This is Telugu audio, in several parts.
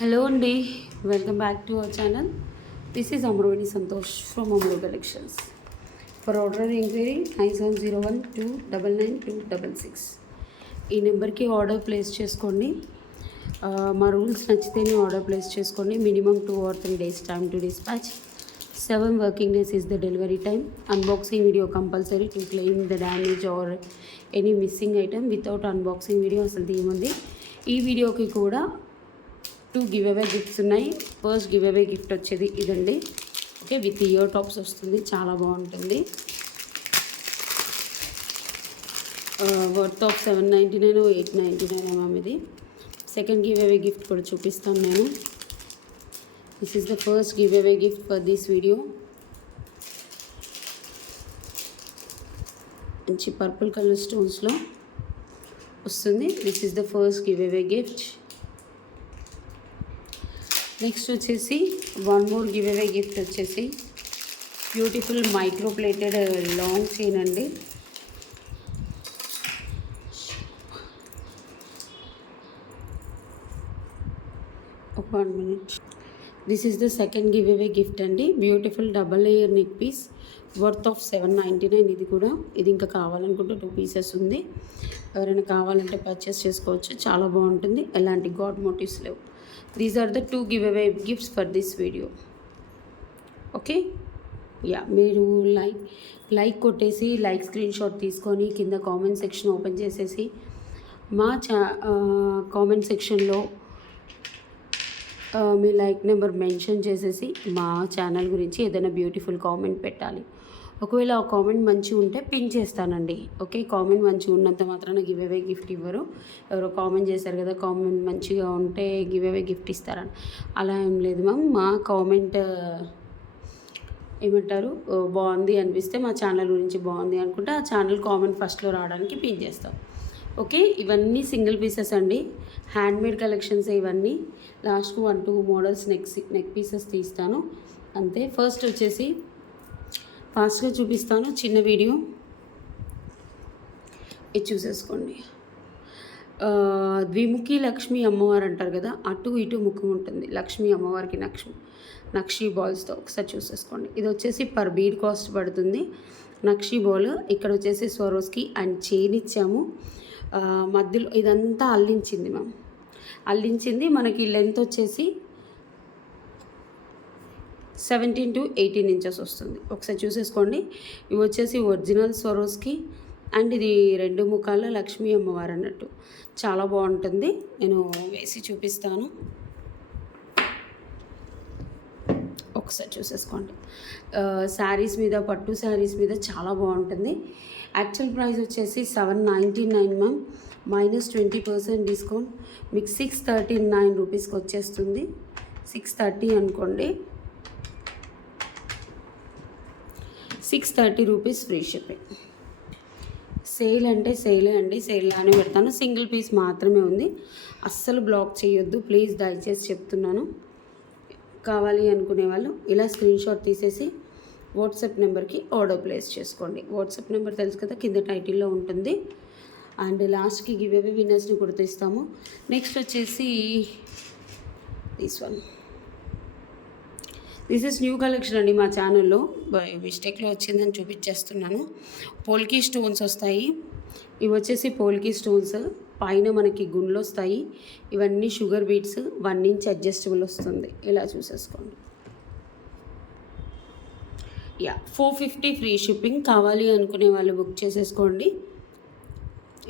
Hello అండి, welcome back to our channel. This is Amruveni Santosh from Amru collections. For order enquiry 9701299266. ఈ నెంబర్కి ఆర్డర్ ప్లేస్ చేసుకోండి. మా రూల్స్ నచ్చితేనే ఆర్డర్ ప్లేస్ చేసుకోండి. Minimum 2 or 3 days time to dispatch. 7 working days is the delivery time. Unboxing video compulsory to claim the damage or any missing item. Without unboxing video అసలు తీయమంది. ఈ వీడియోకి కూడా 2 గివ్ అవే గిఫ్ట్స్ ఉన్నాయి. ఫస్ట్ గివ్ అవే గిఫ్ట్ వచ్చేది ఇదండి. ఓకే, విత్ ఇయర్ టాప్స్ వస్తుంది, చాలా బాగుంటుంది. Worth of 799 899 ma'am. ఇది సెకండ్ గివ్ అవే గిఫ్ట్ కూడా చూపిస్తాను నేను. This is the first giveaway gift for this video. మంచి పర్పుల్ కలర్ స్టోన్స్లో వస్తుంది. This is the first giveaway gift. Next వచ్చేసి one more giveaway gift వచ్చేసి beautiful micro plated long chain అండి. ఒక 1 minute. This is the second giveaway gift అండి. Beautiful double layer neck piece worth of 799. ఇది కూడా, ఇది ఇంకా కావాలనుకుంటే 2 pieces ఉంది. ఎవరైనా కావాలంటే పర్చేస్ చేసుకోవచ్చు, చాలా బాగుంటుంది. ఎలాంటి గాడ్ మోటివ్స్ లేవు. These are the 2 give away gifts for this video. Okay, yeah, మీరు లైక్ కొట్టేసి లైక్ స్క్రీన్ షాట్ తీసుకొని కింద కామెంట్ సెక్షన్ ఓపెన్ చేసేసి మా కామెంట్ సెక్షన్లో మీ లైక్ నెంబర్ మెన్షన్ చేసేసి మా ఛానల్ గురించి ఏదైనా బ్యూటిఫుల్ కామెంట్ పెట్టాలి. ఒకవేళ ఆ కామెంట్ మంచిగా ఉంటే పిన్ చేస్తానండి. ఓకే, కామెంట్ మంచిగా ఉన్నంత మాత్రాన గివ్ అవే గిఫ్ట్ ఇవ్వరు. ఎవరో కామెంట్ చేశారు కదా, కామెంట్ మంచిగా ఉంటే గివ్ అవే గిఫ్ట్ ఇస్తారని అలా ఏం లేదు మ్యామ్. మా కామెంట్ ఏమంటారు, బాగుంది అనిపిస్తే, మా ఛానల్ గురించి బాగుంది అనుకుంటే ఆ ఛానల్ కామెంట్ ఫస్ట్లో రావడానికి పిన్ చేస్తాం. ఓకే, ఇవన్నీ సింగిల్ పీసెస్ అండి, హ్యాండ్మేడ్ కలెక్షన్స్ ఇవన్నీ. లాస్ట్ 1-2 మోడల్స్ నెక్ పీసెస్ తీస్తాను అంతే. ఫస్ట్ వచ్చేసి ఫాస్ట్గా చూపిస్తాను, చిన్న వీడియో, ఇది చూసేసుకోండి. ద్విముఖి లక్ష్మీ అమ్మవారు అంటారు కదా, అటు ఇటు ముఖం ఉంటుంది లక్ష్మీ అమ్మవారికి. నక్షీ బాల్స్తో ఒకసారి చూసేసుకోండి. ఇది వచ్చేసి పర్ బీడ్ కాస్ట్ పడుతుంది. నక్షీ బాల్ ఇక్కడ వచ్చేసి స్వరోస్కి అండ్ చైన్ ఇచ్చాము. మధ్యలో ఇదంతా అల్లించింది మ్యామ్, అల్లించింది. మనకి లెంత్ వచ్చేసి 17 to 18 inches వస్తుంది. ఒకసారి చూసేసుకోండి. ఇవి వచ్చేసి ఒరిజినల్ స్వరోస్కి అండ్ ఇది 2 ముఖాల లక్ష్మీ అమ్మవారు అన్నట్టు, చాలా బాగుంటుంది. నేను వేసి చూపిస్తాను, ఒకసారి చూసేసుకోండి. శారీస్ మీద, పట్టు శారీస్ మీద చాలా బాగుంటుంది. యాక్చువల్ ప్రైస్ వచ్చేసి 799 మ్యామ్, -20% డిస్కౌంట్ మీకు 639 రూపీస్కి వచ్చేస్తుంది. 630 అనుకోండి, 630 రూపీస్ ఫ్రీ షిప్పింగ్. సేల్ అంటే సేలే అండి, సేల్లానే పెడతాను. సింగిల్ పీస్ మాత్రమే ఉంది, అస్సలు బ్లాక్ చేయొద్దు ప్లీజ్, దయచేసి చెప్తున్నాను. కావాలి అనుకునే వాళ్ళు ఇలా స్క్రీన్ షాట్ తీసేసి వాట్సాప్ నెంబర్కి ఆర్డర్ ప్లేస్ చేసుకోండి. వాట్సాప్ నెంబర్ తెలుసు కదా, కింద టైటిల్లో ఉంటుంది. అండ్ లాస్ట్కి గివ్ అవే విన్నర్స్ని గుర్తిస్తాము. నెక్స్ట్ వచ్చేసి this one. This is new collection అండి, మా ఛానల్లో బై మిస్టేక్లో వచ్చిందని చూపించేస్తున్నాను. పోల్కీ స్టోన్స్ వస్తాయి. ఇవి వచ్చేసి పోల్కీ స్టోన్స్, పైన మనకి గుండ్లు వస్తాయి. ఇవన్నీ షుగర్ బీట్స్, 1 inch అడ్జస్టబుల్ వస్తుంది. ఇలా చూసేసుకోండి. Yeah, 450 free shipping. కావాలి అనుకునే వాళ్ళు బుక్ చేసేసుకోండి.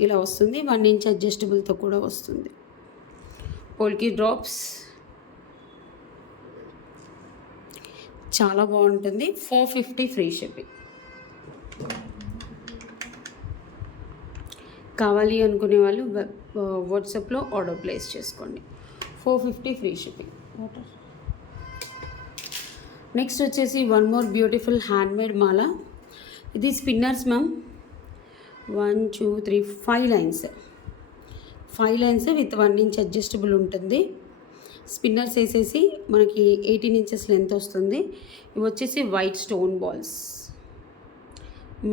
ఇలా వస్తుంది, 1 inch అడ్జస్టబుల్తో కూడా వస్తుంది. పోల్కీ డ్రాప్స్ చాలా బాగుంటుంది. 450 ఫ్రీ షిప్పింగ్. కావాలి అనుకునే వాళ్ళు వాట్సాప్లో ఆర్డర్ ప్లేస్ చేసుకోండి. 450 ఫ్రీ షిప్పింగ్. నెక్స్ట్ వచ్చేసి వన్ మోర్ బ్యూటిఫుల్ హ్యాండ్మేడ్ మాల. ఇది spinners ma'am. 1 2 3 5 lines, 5 lines with 1 inch adjustable ఉంటుంది. స్పిన్నర్స్ వేసేసి మనకి 18 inches లెంత్ వస్తుంది. ఇవి వచ్చేసి వైట్ స్టోన్ బాల్స్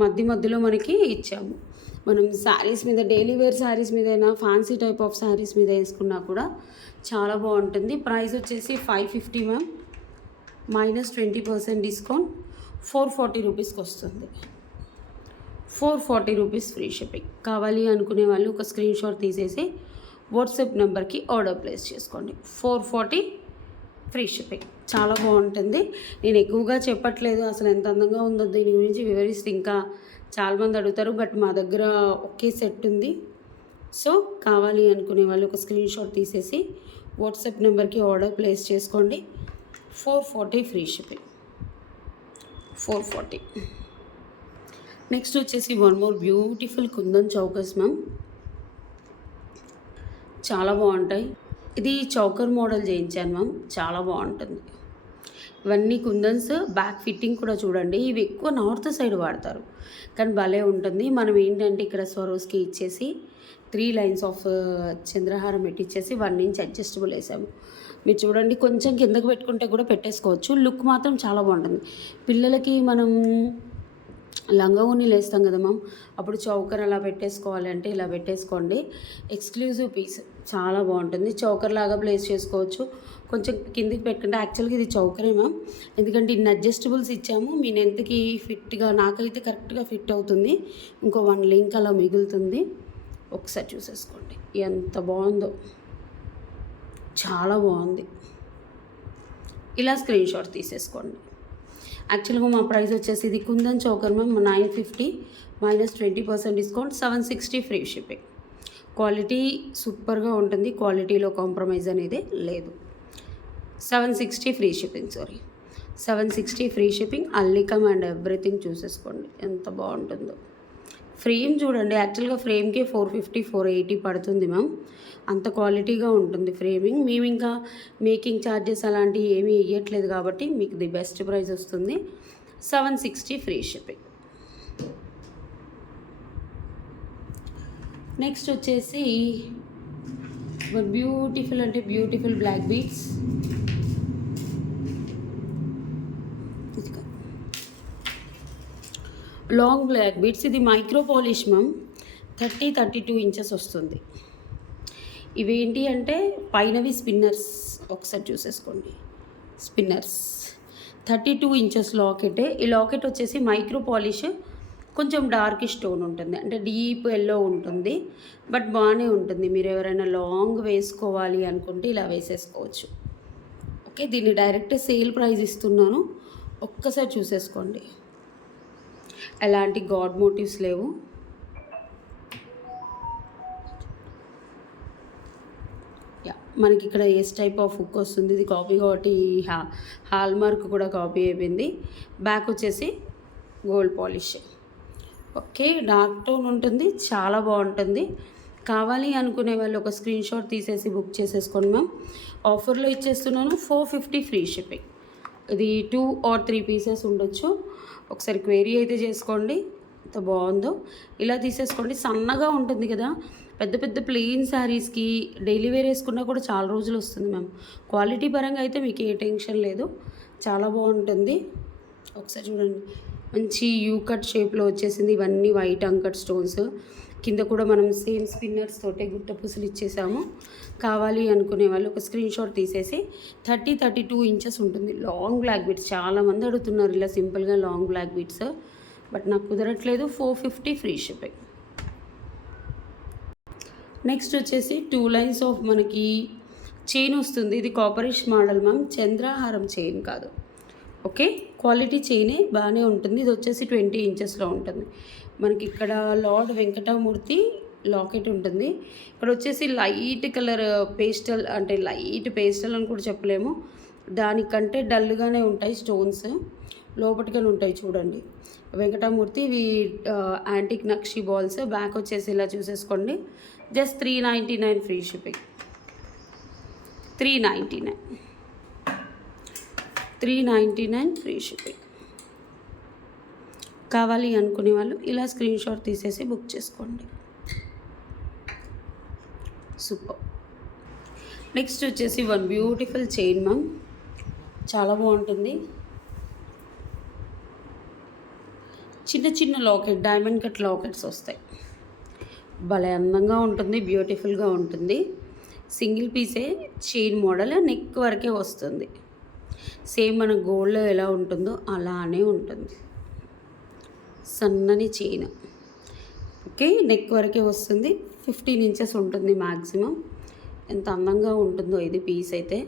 మధ్యలో మనకి ఇచ్చాము. మనం శారీస్ మీద డైలీ వేర్ శారీస్ మీద అయినా ఫ్యాన్సీ టైప్ ఆఫ్ శారీస్ మీద వేసుకున్నా కూడా చాలా బాగుంటుంది. ప్రైస్ వచ్చేసి 550 మ్యామ్, -20% డిస్కౌంట్ 440 రూపీస్కి వస్తుంది. 440 రూపీస్ ఫ్రీ షిప్పింగ్. కావాలి అనుకునే వాళ్ళు ఒక స్క్రీన్ షాట్ తీసేసి వాట్సాప్ నెంబర్కి ఆర్డర్ ప్లేస్ చేసుకోండి. 440 ఫ్రీ షిప్పింగ్. చాలా బాగుంటుంది. నేను ఎక్కువగా చెప్పట్లేదు, అసలు ఎంత అందంగా ఉందో దీని గురించి వివరిస్తే ఇంకా చాలామంది అడుగుతారు. బట్ మా దగ్గర ఒకే సెట్ ఉంది. సో కావాలి అనుకునే వాళ్ళు ఒక స్క్రీన్ షాట్ తీసేసి వాట్సాప్ నెంబర్కి ఆర్డర్ ప్లేస్ చేసుకోండి. 440 ఫ్రీ షిప్పింగ్. 440. నెక్స్ట్ వచ్చేసి one more beautiful kundan chokers ma'am. చాలా బాగుంటాయి. ఇది చౌకర్ మోడల్ చేయించాను మ్యామ్, చాలా బాగుంటుంది. ఇవన్నీ కుందన్స్. బ్యాక్ ఫిట్టింగ్ కూడా చూడండి. ఇవి ఎక్కువ నార్త్ సైడ్ వాడతారు కానీ భలే ఉంటుంది. మనం ఏంటంటే ఇక్కడ స్వరోస్కి ఇచ్చేసి 3 లైన్స్ ఆఫ్ చంద్రహారం పెట్టించేసి 1 ఇంచ్ అడ్జస్టబుల్ వేసాము. మీరు చూడండి, కొంచెం కిందకు పెట్టుకుంటే కూడా పెట్టేసుకోవచ్చు. లుక్ మాత్రం చాలా బాగుంటుంది. పిల్లలకి మనం లంగా ఓణీలు వేస్తాం కదా మ్యామ్, అప్పుడు చౌకర్ అలా పెట్టేసుకోవాలి అంటే ఇలా పెట్టేసుకోండి. ఎక్స్క్లూజివ్ పీస్, చాలా బాగుంటుంది. చౌకర్ లాగా ప్లేస్ చేసుకోవచ్చు. కొంచెం కిందికి పెట్టుకుంటే యాక్చువల్గా ఇది చౌకరే మ్యామ్, ఎందుకంటే ఇన్ని అడ్జస్టబుల్స్ ఇచ్చాము. మీ నెంత్కి ఫిట్గా, నాకైతే కరెక్ట్గా ఫిట్ అవుతుంది. ఇంకో 1 లింక్ అలా మిగులుతుంది. ఒకసారి చూసేసుకోండి ఎంత బాగుందో, చాలా బాగుంది. ఇలా స్క్రీన్ షాట్ తీసేసుకోండి. యాక్చువల్గా మా ప్రైస్ వచ్చేసి ఇది kundan choker ma'am 950 -20% discount 760 free shipping. Quality సూపర్గా ఉంటుంది, క్వాలిటీలో కాంప్రమైజ్ అనేది లేదు. 760 ఫ్రీ షిప్పింగ్, 760 ఫ్రీ షిప్పింగ్. అల్లికమ్ అండ్ ఎవ్రీథింగ్ చూసేసుకోండి ఎంత బాగుంటుందో. ఫ్రేమ్ చూడండి, యాక్చువల్గా ఫ్రేమ్కి 450-480 పడుతుంది మ్యామ్, అంత క్వాలిటీగా ఉంటుంది ఫ్రేమింగ్. మేము ఇంకా మేకింగ్ ఛార్జెస్ అలాంటివి ఏమీ ఇవ్వట్లేదు కాబట్టి మీకు ది బెస్ట్ ప్రైస్ వస్తుంది. 760 ఫ్రీ షిప్పింగ్. నెక్స్ట్ వచ్చేసి బ్యూటిఫుల్ అంటే beautiful black beads. Long black beads. ఇది మైక్రో పాలిష్ మ్యామ్, 30-32 ఇంచెస్ వస్తుంది. ఇవేంటి అంటే పైనవి స్పిన్నర్స్, ఒకసారి చూసేసుకోండి. Spinners 32 inches locket. ఈ లాకెట్ వచ్చేసి మైక్రో పాలిష్, కొంచెం డార్క్ స్టోన్ ఉంటుంది, అంటే డీప్ ఎల్లో ఉంటుంది, బట్ బాగానే ఉంటుంది. మీరు ఎవరైనా లాంగ్ వేసుకోవాలి అనుకుంటే ఇలా వేసేసుకోవచ్చు. ఓకే, దీన్ని డైరెక్ట్ సేల్ ప్రైస్ ఇస్తున్నాను, ఒక్కసారి చూసేసుకోండి. ఎలాంటి గాడ్ మోటివ్స్ లేవు. మనకి ఇక్కడ ఎస్ టైప్ ఆఫ్ హుక్ వస్తుంది. ఇది కాపీ కాబట్టి హాల్ మార్క్ కూడా కాపీ అయిపోయింది. బ్యాక్ వచ్చేసి gold polish. Okay, dark tone ఉంటుంది, చాలా బాగుంటుంది. కావాలి అనుకునే వాళ్ళు ఒక స్క్రీన్ షాట్ తీసేసి బుక్ చేసేసుకోండి మ్యామ్. ఆఫర్లో ఇచ్చేస్తున్నాను 450 ఫ్రీ షిప్పింగ్. ఇది 2 or 3 పీసెస్ ఉండొచ్చు. ఒకసారి క్వేరీ అయితే చేసుకోండి ఎంత బాగుందో. ఇలా తీసేసుకోండి. సన్నగా ఉంటుంది కదా, పెద్ద పెద్ద ప్లెయిన్ శారీస్కి డైలీ వేర్ వేసుకున్నా కూడా చాలా రోజులు వస్తుంది మ్యామ్. క్వాలిటీ పరంగా అయితే మీకు ఏ టెన్షన్ లేదు, చాలా బాగుంటుంది. ఒకసారి చూడండి, మంచి యూ కట్ షేప్లో వచ్చేసింది. ఇవన్నీ వైట్ అంకట్ స్టోన్స్. కింద కూడా మనం సేమ్ స్పిన్నర్స్ తోటే గుట్ట పూసలు ఇచ్చేసాము. కావాలి అనుకునే వాళ్ళు ఒక స్క్రీన్ షాట్ తీసేసి 30-32 ఇంచెస్ ఉంటుంది. లాంగ్ బ్లాక్ బీడ్స్ చాలామంది అడుగుతున్నారు ఇలా సింపుల్గా లాంగ్ బ్లాక్ బీడ్స్, బట్ నాకు కుదరట్లేదు. 450 ఫ్రీ షిప్పింగ్. నెక్స్ట్ వచ్చేసి 2 లైన్స్ ఆఫ్ మనకి చైన్ వస్తుంది. ఇది కాపరిష్ మోడల్ మ్యామ్, చంద్రహారం చైన్ కాదు. ఓకే, క్వాలిటీ చైనే, బాగానే ఉంటుంది. ఇది వచ్చేసి 20 ఇంచెస్లో ఉంటుంది. మనకి ఇక్కడ లార్డ్ వెంకటమూర్తి లాకెట్ ఉంటుంది. ఇక్కడ వచ్చేసి లైట్ కలర్ పేస్టల్, అంటే లైట్ పేస్టల్ అని కూడా చెప్పలేము, దానికంటే డల్గానే ఉంటాయి స్టోన్స్, లోపటిగానే ఉంటాయి. చూడండి వెంకటమూర్తి, ఇవి యాంటిక్ నక్షి బాల్స్. బ్యాక్ వచ్చేసి ఇలా చూసేసుకోండి. Just 399 free shipping. 399 free shipping. కావాలి అనుకునే వాళ్ళు ఇలా స్క్రీన్ షాట్ తీసేసి బుక్ చేసుకోండి. సూపర్. నెక్స్ట్ వచ్చేసి వన్ బ్యూటిఫుల్ చైన్ మ్యామ్, చాలా బాగుంటుంది. చిన్న చిన్న లాకెట్, డైమండ్ కట్ లాకెట్స్ వస్తాయి. భలే అందంగా ఉంటుంది, బ్యూటిఫుల్గా ఉంటుంది. సింగిల్ పీసే, చైన్ మోడల్, నెక్ వరకే వస్తుంది. సేమ్ మన గోల్డ్లో ఎలా ఉంటుందో అలానే ఉంటుంది. సన్నని చైన్. ఓకే, నెక్ వరకే వస్తుంది. 15 ఇంచెస్ ఉంటుంది మ్యాక్సిమం. ఎంత అందంగా ఉంటుందో ఇది పీస్ అయితే.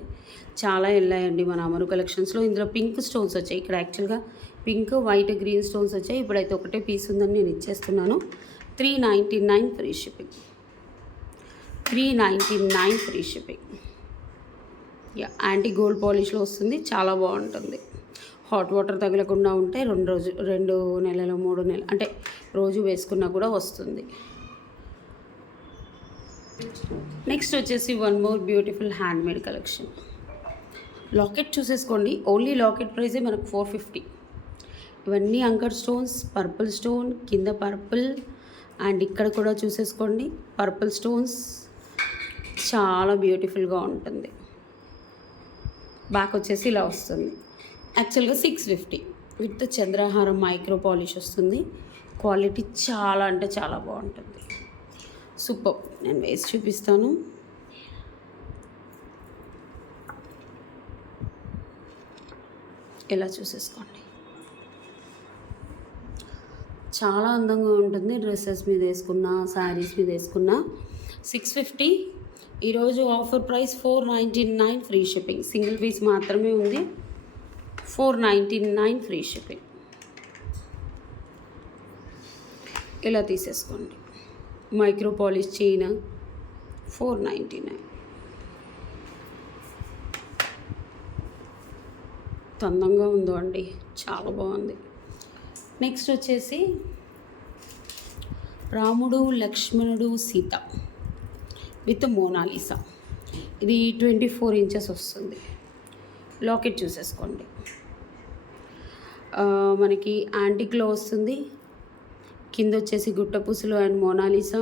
చాలా వెళ్ళాయండి మన అమరు కలెక్షన్స్లో. ఇందులో పింక్ స్టోన్స్ వచ్చాయి. ఇక్కడ యాక్చువల్గా పింక్, వైట్, గ్రీన్ స్టోన్స్ వచ్చాయి. ఇప్పుడైతే ఒకటే పీస్ ఉందని నేను ఇచ్చేస్తున్నాను. 399 free shipping. 399 free shipping. Yeah, antique gold పాలిష్లో వస్తుంది. చాలా బాగుంటుంది. హాట్ వాటర్ తగలకుండా ఉంటే 2 నెలలు 3 నెలలు అంటే రోజు వేసుకున్నా కూడా వస్తుంది. నెక్స్ట్ వచ్చేసి one more beautiful handmade collection. Locket చూసేసుకోండి. ఓన్లీ లాకెట్ ప్రైజే మనకు 450. ఇవన్నీ అంకర్ స్టోన్స్, పర్పుల్ స్టోన్, కింద పర్పుల్ అండ్ ఇక్కడ కూడా చూసేసుకోండి పర్పుల్ స్టోన్స్. చాలా బ్యూటిఫుల్గా ఉంటుంది. బ్యాక్ వచ్చేసి ఇలా వస్తుంది. యాక్చువల్గా 650 విత్ చంద్రహారం మైక్రో పాలిష్ వస్తుంది. క్వాలిటీ చాలా అంటే చాలా బాగుంటుంది. సూపర్. నేను వేసి చూపిస్తాను. ఇలా చూసేసుకోండి. చాలా అందంగా ఉంటుంది. డ్రెస్సెస్ మీద వేసుకున్నా, శారీస్ మీద వేసుకున్నా. 650. ఈరోజు offer price 499 free shipping. Single piece మాత్రమే ఉంది. 499 ఫ్రీ షిప్పింగ్. ఇలా తీసేసుకోండి. Micro polish chain 499. అందంగా ఉందో అండి, చాలా బాగుంది. నెక్స్ట్ వచ్చేసి రాముడు, లక్ష్మణుడు, సీత విత్ మోనాలిసా. ఇది 24 ఇంచెస్ వస్తుంది. లాకెట్ చూసేసుకోండి. మనకి యాంటిక్లో వస్తుంది. కింద వచ్చేసి గుట్టపూసలు and Mona Lisa,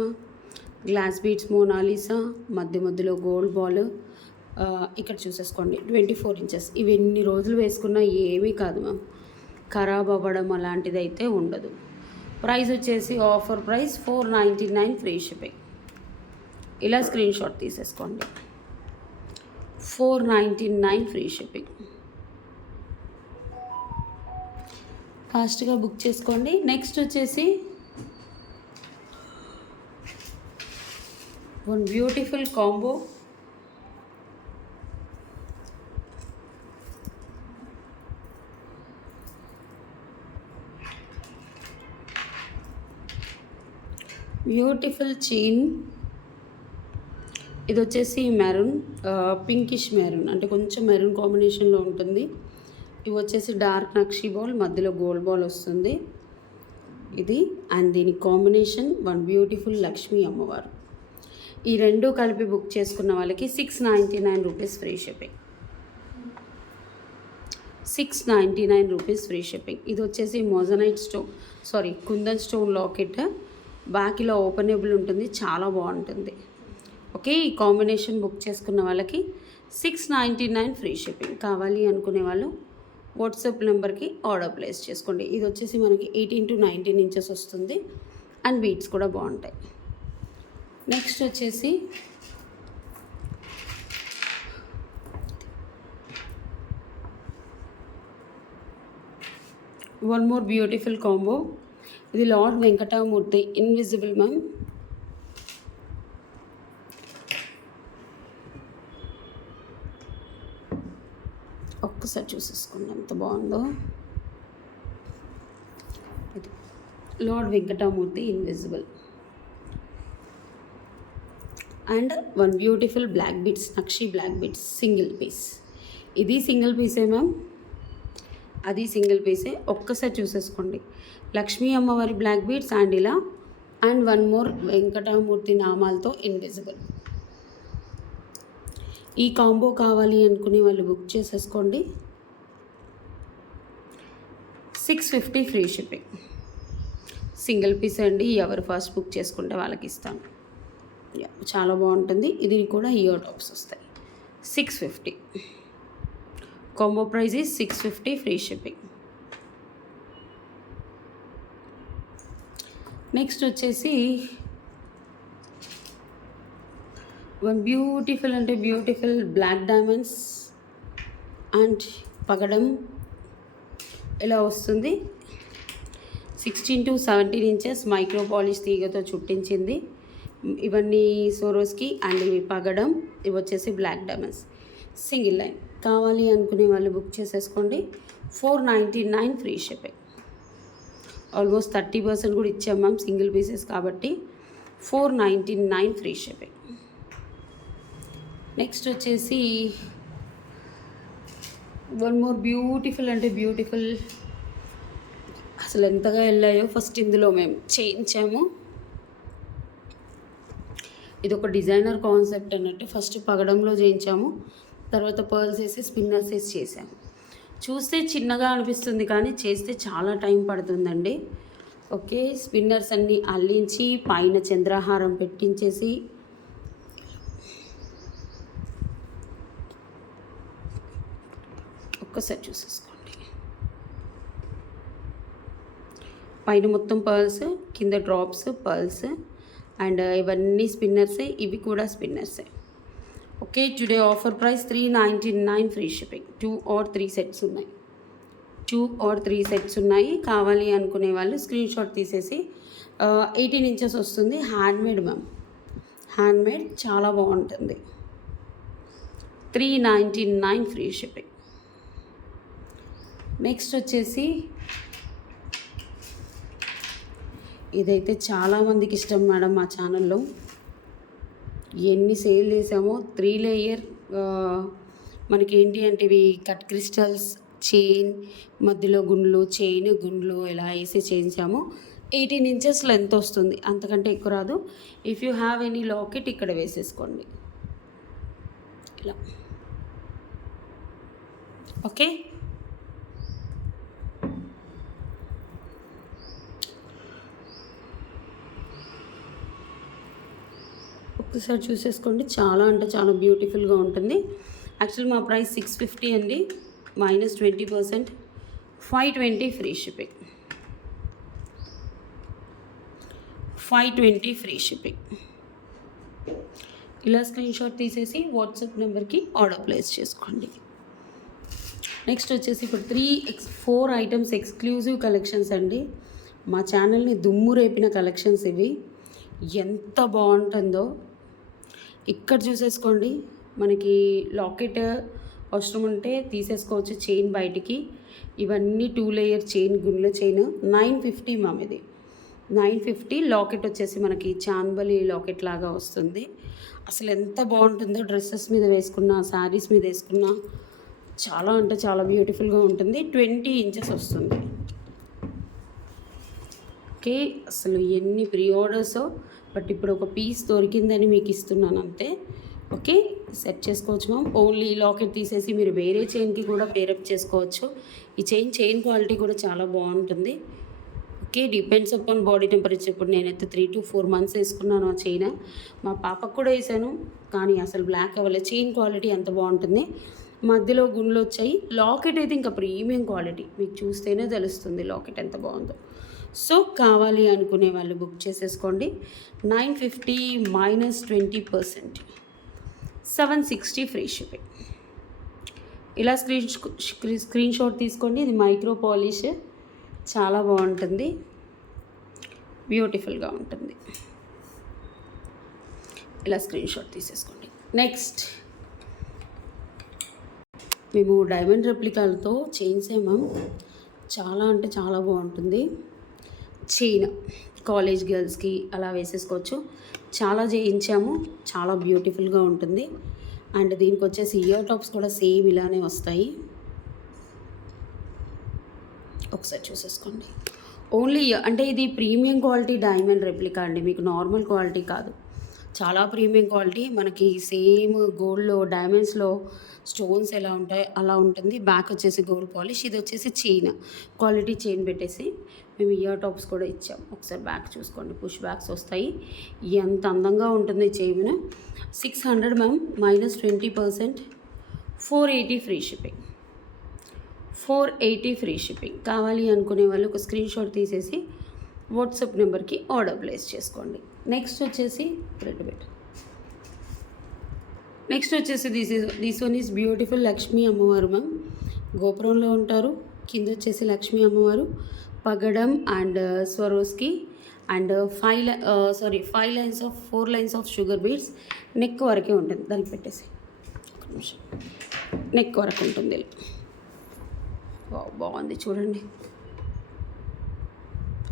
glass beads Mona Lisa, మధ్యలో గోల్డ్ బాల్. ఇక్కడ చూసేసుకోండి 24 ఇంచెస్. ఇవి ఎన్ని రోజులు వేసుకున్నా ఏమీ కాదు మ్యామ్, ఖరాబ్ అవ్వడం అలాంటిది అయితే ఉండదు. ప్రైస్ వచ్చేసి ఆఫర్ ప్రైస్ 499 ఫ్రీ షిప్పింగ్. ఇలా స్క్రీన్ షాట్ తీసేసుకోండి. 499 ఫ్రీ షిప్పింగ్. ఫాస్ట్గా బుక్ చేసుకోండి. నెక్స్ట్ వచ్చేసి one beautiful combo. Beautiful chain. ఇది వచ్చేసి మెరూన్, పింకిష్ మెరూన్ అంటే కొంచెం మెరూన్ కాంబినేషన్లో ఉంటుంది. ఇవి వచ్చేసి డార్క్ నక్షి బాల్, మధ్యలో గోల్డ్ బాల్ వస్తుంది ఇది. అండ్ దీని కాంబినేషన్ వన్ బ్యూటిఫుల్ లక్ష్మీ అమ్మవారు. ఈ రెండు కలిపి బుక్ చేసుకున్న వాళ్ళకి 699 rupees free shipping. 699 rupees free shipping. ఇది వచ్చేసి moissanite stone, kundan stone locket. Back ఇలా ఓపెనబుల్ ఉంటుంది, చాలా బాగుంటుంది. ఓకే, ఈ కాంబినేషన్ బుక్ చేసుకున్న వాళ్ళకి 699 ఫ్రీ షిప్పింగ్. కావాలి అనుకునే వాళ్ళు వాట్సాప్ నెంబర్కి ఆర్డర్ ప్లేస్ చేసుకోండి. ఇది వచ్చేసి మనకి 18 to 19 ఇంచెస్ వస్తుంది అండ్ బీట్స్ కూడా బాగుంటాయి. నెక్స్ట్ వచ్చేసి వన్ మోర్ బ్యూటిఫుల్ కాంబో. ఇది లార్డ్ వెంకటమూర్తి ఇన్విజిబుల్ మ్యామ్. ఒక్కసారి చూసేసుకోండి ఎంత బాగుందో. ఇది lord Venkatamurthy invisible and one beautiful black beads, నక్షి బ్లాక్ బీడ్స్ సింగిల్ పీస్. ఇది సింగిల్ పీసే మ్యామ్, అది సింగిల్ పీసే. ఒక్కసారి చూసేసుకోండి. లక్ష్మీ అమ్మవారి బ్లాక్ బీడ్స్ అండ్ ఇలా అండ్ వన్ మోర్ వెంకటమూర్తి నామాలతో ఇన్విజిబుల్. ఈ కాంబో కావాలి అనుకునే వాళ్ళు బుక్ చేసేసుకోండి. 650 ఫ్రీ షిప్పింగ్. సింగిల్ పీస్ అండి. ఎవరు ఫస్ట్ బుక్ చేసుకుంటే వాళ్ళకి ఇస్తాను. చాలా బాగుంటుంది. ఇది కూడా ఇయర్ టాప్స్ వస్తాయి. 650. Combo price is 650 free shipping. Next వచ్చేసి వన్ బ్యూటిఫుల్ అంటే బ్యూటిఫుల్ బ్లాక్ డైమండ్స్ అండ్ పగడం ఇలా వస్తుంది. 16 to 17 ఇంచెస్ మైక్రో పాలిష్ తీగతో చుట్టించింది. ఇవన్నీ సోరోస్కి అండ్ ఇవి పగడం, ఇవి వచ్చేసి బ్లాక్ డైమండ్స్ సింగిల్ లైన్. కావాలి అనుకునే వాళ్ళు బుక్ చేసేసుకోండి. 499 ఫ్రీ షిప్పింగ్. ఆల్మోస్ట్ 30% కూడా ఇచ్చాం మ్యామ్ సింగిల్ పీసెస్ కాబట్టి. 499 ఫ్రీ షిప్పింగ్. నెక్స్ట్ వచ్చేసి వన్ మోర్ బ్యూటిఫుల్ అంటే బ్యూటిఫుల్, అసలు ఎంతగా వెళ్ళాయో ఫస్ట్ ఇందులో మేము చేయించాము. ఇది ఒక డిజైనర్ కాన్సెప్ట్ అన్నట్టు. ఫస్ట్ పగడంలో చేయించాము, తర్వాత పర్ల్స్ వేసి స్పిన్నర్స్ వేసి చేసాము. చూస్తే చిన్నగా అనిపిస్తుంది కానీ చేస్తే చాలా టైం పడుతుందండి. ఓకే, స్పిన్నర్స్ అన్నీ అల్లించి పైన చంద్రహారం పెట్టించేసి ఒక్కసారి చూసేసుకోండి. పైన మొత్తం పర్ల్స్, కింద డ్రాప్స్ పర్ల్స్ అండ్ ఇవన్నీ స్పిన్నర్సే, ఇవి కూడా స్పిన్నర్సే. Okay, today offer price 399 free shipping. 2 or 3 sets ఉన్నాయి. 2 or 3 సెట్స్ ఉన్నాయి. కావాలి అనుకునే వాళ్ళు స్క్రీన్ షాట్ తీసేసి 18 ఇంచెస్ వస్తుంది. హ్యాండ్మేడ్ మ్యామ్, హ్యాండ్మేడ్ చాలా బాగుంటుంది. 399 ఫ్రీ షిప్పింగ్. నెక్స్ట్ వచ్చేసి ఇదైతే చాలామందికి ఇష్టం మేడం. మా ఛానల్లో ఎన్ని సేల్ చేసామో 3 లేయర్ మనకి ఏంటి అంటే ఇవి కట్ క్రిస్టల్స్ చైన్, మధ్యలో గుండ్లు, చైన్ గుండ్లు ఇలా వేసి చేయించాము. 18 ఇంచెస్ లెంత్ వస్తుంది, అంతకంటే ఎక్కువ రాదు. If you have any locket ఇక్కడ వేసేసుకోండి ఇలా. ఓకే, ఒకసారి చూసేసుకోండి. చాలా అంటే చాలా బ్యూటిఫుల్గా ఉంటుంది. యాక్చువల్ మా ప్రైస్ 650 అండి, -20%, 520 ఫ్రీ షిప్పింగ్. 520 free shipping. ఇలా స్క్రీన్ షాట్ తీసేసి వాట్సాప్ నెంబర్కి ఆర్డర్ ప్లేస్ చేసుకోండి. నెక్స్ట్ వచ్చేసి ఇప్పుడు 4 ఐటమ్స్ ఎక్స్క్లూజివ్ కలెక్షన్స్ అండి. మా ఛానల్ని దుమ్ము రేపిన కలెక్షన్స్ ఇవి. ఎంత బాగుంటుందో ఇక్కడ చూసేసుకోండి. మనకి లాకెట్ అవసరం ఉంటే తీసేసుకోవచ్చు చైన్ బయటికి. ఇవన్నీ 2 layer chain, Gundla chain. 950 ma'am ఇది. 950. లాకెట్ వచ్చేసి మనకి చాందబలి లాకెట్ లాగా వస్తుంది. అసలు ఎంత బాగుంటుందో డ్రెస్సెస్ మీద వేసుకున్నా, శారీస్ మీద వేసుకున్నా చాలా అంటే చాలా బ్యూటిఫుల్గా ఉంటుంది. 20 ఇంచెస్ వస్తుంది. ఓకే, అసలు ఎన్ని ప్రీ ఆర్డర్సో, బట్ ఇప్పుడు ఒక పీస్ దొరికిందని మీకు ఇస్తున్నాను అంతే. ఓకే, సెట్ చేసుకోవచ్చు మ్యామ్. ఓన్లీ లాకెట్ తీసేసి మీరు వేరే చైన్కి కూడా పేరప్ చేసుకోవచ్చు. ఈ చైన్ క్వాలిటీ కూడా చాలా బాగుంటుంది. Okay, depends upon body temperature. ఇప్పుడు నేనైతే 3 to 4 months వేసుకున్నాను ఆ చైన్. మా పాపకు కూడా వేసాను కానీ అసలు బ్లాక్ అవ్వలేదు. చైన్ క్వాలిటీ ఎంత బాగుంటుంది. మధ్యలో గుండ్లు వచ్చాయి. లాకెట్ అయితే ఇంకా ప్రీమియం క్వాలిటీ, మీకు చూస్తేనే తెలుస్తుంది లాకెట్ ఎంత బాగుందో. సో కావాలి అనుకునే వాళ్ళు బుక్ చేసేసుకోండి. 950 -20%, 760 ఫ్రీ షిప్పింగ్. ఇలా స్క్రీన్ షాట్ తీసుకోండి. ఇది మైక్రో పాలిష్, చాలా బాగుంటుంది, బ్యూటిఫుల్గా ఉంటుంది. ఇలా స్క్రీన్ షాట్ తీసేసుకోండి. నెక్స్ట్ మేము డైమండ్ రెప్లికాలతో చైన్స్ మ్యామ్, చాలా అంటే చాలా బాగుంటుంది. చైన్ కాలేజ్ గర్ల్స్కి అలా వేసేసుకోవచ్చు. చాలా చేయించాము, చాలా బ్యూటిఫుల్గా ఉంటుంది. అండ్ దీనికి వచ్చేసి ఇయర్ టాప్స్ కూడా సేమ్ ఇలానే వస్తాయి. ఒకసారి చూసేసుకోండి. ఓన్లీ అంటే ఇది ప్రీమియం క్వాలిటీ డైమండ్ రెప్లికా అండి, మీకు నార్మల్ క్వాలిటీ కాదు. చాలా ప్రీమియం క్వాలిటీ. మనకి సేమ్ గోల్డ్లో డైమండ్స్లో స్టోన్స్ ఎలా ఉంటాయో అలా ఉంటుంది. బ్యాక్ వచ్చేసి గోల్డ్ పాలిష్. ఇది వచ్చేసి చైన్, క్వాలిటీ చైన్ పెట్టేసి మేము ఇయర్ టాప్స్ కూడా ఇచ్చాం. ఒకసారి బ్యాక్ చూసుకోండి, పుష్ బ్యాక్స్ వస్తాయి. ఎంత అందంగా ఉంటుంది chain. 600 ma'am, -20%, 480 free shipping. 480 free shipping. కావాలి అనుకునే వాళ్ళు ఒక స్క్రీన్ షాట్ తీసేసి వాట్సాప్ నెంబర్కి ఆర్డర్ ప్లేస్ చేసుకోండి. నెక్స్ట్ వచ్చేసి రెడ్ బెట్. నెక్స్ట్ వచ్చేసి this one is beautiful Lakshmi అమ్మవారు మ్యామ్. గోపురంలో ఉంటారు. కింద వచ్చేసి లక్ష్మీ అమ్మవారు, పగడం and Swarovski and 4 lines of sugar beads. Neck వరకే ఉంటుంది, దానికి పెట్టేసి ఒక నిమిషం. నెక్ వరకు ఉంటుంది. బాగుంది చూడండి,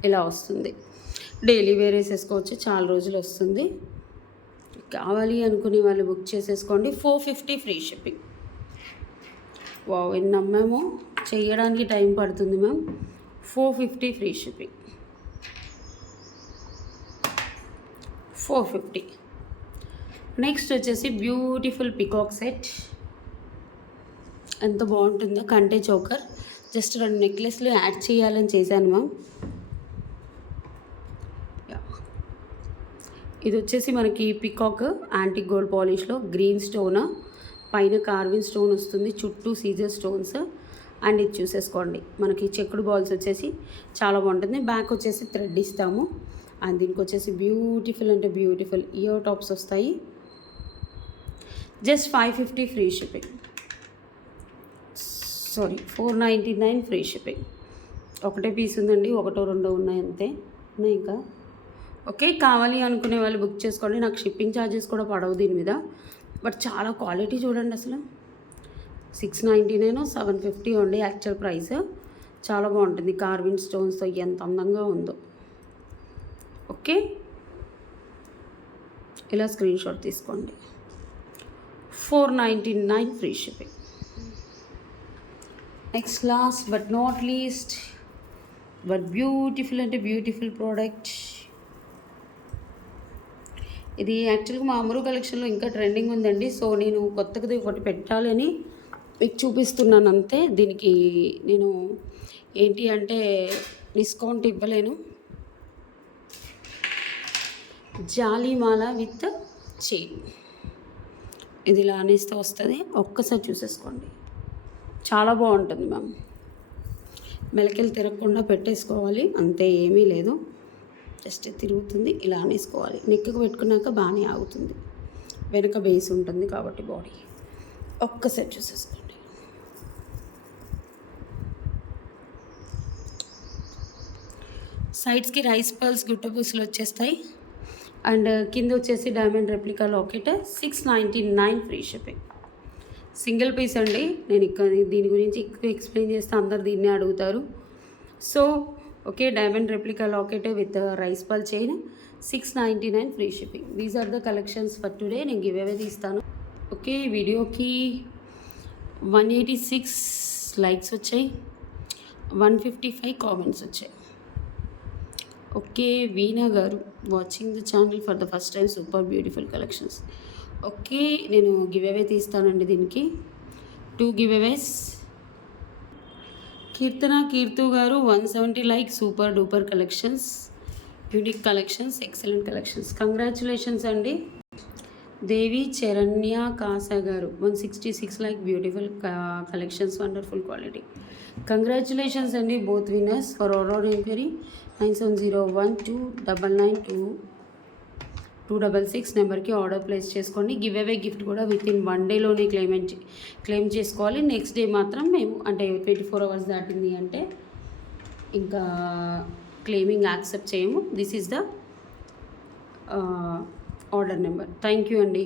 ఇలా వస్తుంది. డైలీ వేర్ వేసేసుకోవచ్చు, చాలా రోజులు వస్తుంది. కావాలి అనుకునే వాళ్ళు బుక్ చేసేసుకోండి. 450 ఫ్రీ షిప్పింగ్. ఎన్ని అమ్మామో చేయడానికి టైం పడుతుంది మ్యామ్. 450 free shipping. 450. నెక్స్ట్ వచ్చేసి బ్యూటిఫుల్ పికాక్ సెట్. ఎంత బాగుంటుందో, కంటే చోకర్. జస్ట్ 2 నెక్లెస్లు యాడ్ చేయాలని చేశాను మ్యామ్. ఇది వచ్చేసి మనకి పికాక్ యాంటిక్ గోల్డ్ పాలిష్లో గ్రీన్ స్టోన్, పైన కార్విన్ స్టోన్ వస్తుంది, చుట్టూ సీజర్ స్టోన్స్. అండ్ ఇది చూసేసుకోండి, మనకి చెక్కుడు బాల్స్ వచ్చేసి చాలా బాగుంటుంది. బ్యాక్ వచ్చేసి థ్రెడ్ ఇస్తాము. అండ్ దీనికి వచ్చేసి బ్యూటిఫుల్ అంటే బ్యూటిఫుల్ ఇయర్ టాప్స్ వస్తాయి. Just 550 free shipping. 499 free shipping. ఒకటే పీస్ ఉందండి, ఒకటో రెండో ఉన్నాయి అంతే, ఉన్నాయి ఇంకా. ఓకే, కావాలి అనుకునే వాళ్ళు బుక్ చేసుకోండి. నాకు షిప్పింగ్ ఛార్జెస్ కూడా పడవు దీని మీద. బట్ చాలా క్వాలిటీ చూడండి అసలు. 699 750 ఉండే యాక్చువల్ ప్రైస్. చాలా బాగుంటుంది, కార్విన్ స్టోన్స్తో ఎంత అందంగా ఉందో. ఓకే, ఇలా స్క్రీన్ షాట్ తీసుకోండి. 499 free shipping. Next last but not least but beautiful అంటే బ్యూటిఫుల్ ప్రోడక్ట్. ఇది యాక్చువల్గా మా అమరు కలెక్షన్లో ఇంకా ట్రెండింగ్ ఉందండి. సో నేను కొత్తగా ఒకటి పెట్టాలని మీకు చూపిస్తున్నాను అంతే. దీనికి నేను ఏంటి అంటే డిస్కౌంట్ ఇవ్వలేను. జాలీమాల విత్ చైన్. ఇది ఇలా అనేస్తే వస్తుంది, ఒక్కసారి చూసేసుకోండి. చాలా బాగుంటుంది మ్యామ్. మెలకెలు తిరగకుండా పెట్టేసుకోవాలి అంతే, ఏమీ లేదు. జస్ట్ తిరుగుతుంది, ఇలా అనేసుకోవాలి. నెక్కు పెట్టుకున్నాక బాగానే ఆగుతుంది, వెనక బేస్ ఉంటుంది కాబట్టి బాడీ. ఒక్కసారి చూసేసుకోండి. సైడ్స్కి రైస్ పర్ల్స్ గుట్టపూసలు వచ్చేస్తాయి. అండ్ కింద వచ్చేసి diamond replica locket. 699 free shipping. Single piece అండి. నేను ఇక్కడ దీని గురించి ఎక్కువ ఎక్స్ప్లెయిన్ చేస్తే అందరు దీన్నే అడుగుతారు. So okay, diamond replica locket with rice pearl chain. 699 free shipping. These are the collections for today. నేను గివ్ అవే తీస్తాను. ఓకే, వీడియోకి 186 లైక్స్ వచ్చాయి, 155 కామెంట్స్ వచ్చాయి. ఓకే, వీణా గారు watching the channel for the first time. Super beautiful collections. Okay, నేను గివ్ అవే తీస్తానండి. దీనికి 2 గివ్ అవేస్. కీర్తు గారు 170 like. Super duper collections, unique collections, excellent collections. Congratulations అండి. దేవి చరణ్య కాసా గారు 166 like. Beautiful collections, wonderful quality. Congratulations అండి both winners. For order enquiry 97012266 నెంబర్కి ఆర్డర్ ప్లేస్ చేసుకోండి. గివ్ అవే గిఫ్ట్ కూడా వితిన్ 1 డేలోనే క్లెయిమ్ చేసుకోవాలి. నెక్స్ట్ డే మాత్రం మేము అంటే 24 అవర్స్ దాటింది అంటే ఇంకా క్లెయిమింగ్ యాక్సెప్ట్ చేయము. This is the order number. Thank you అండి.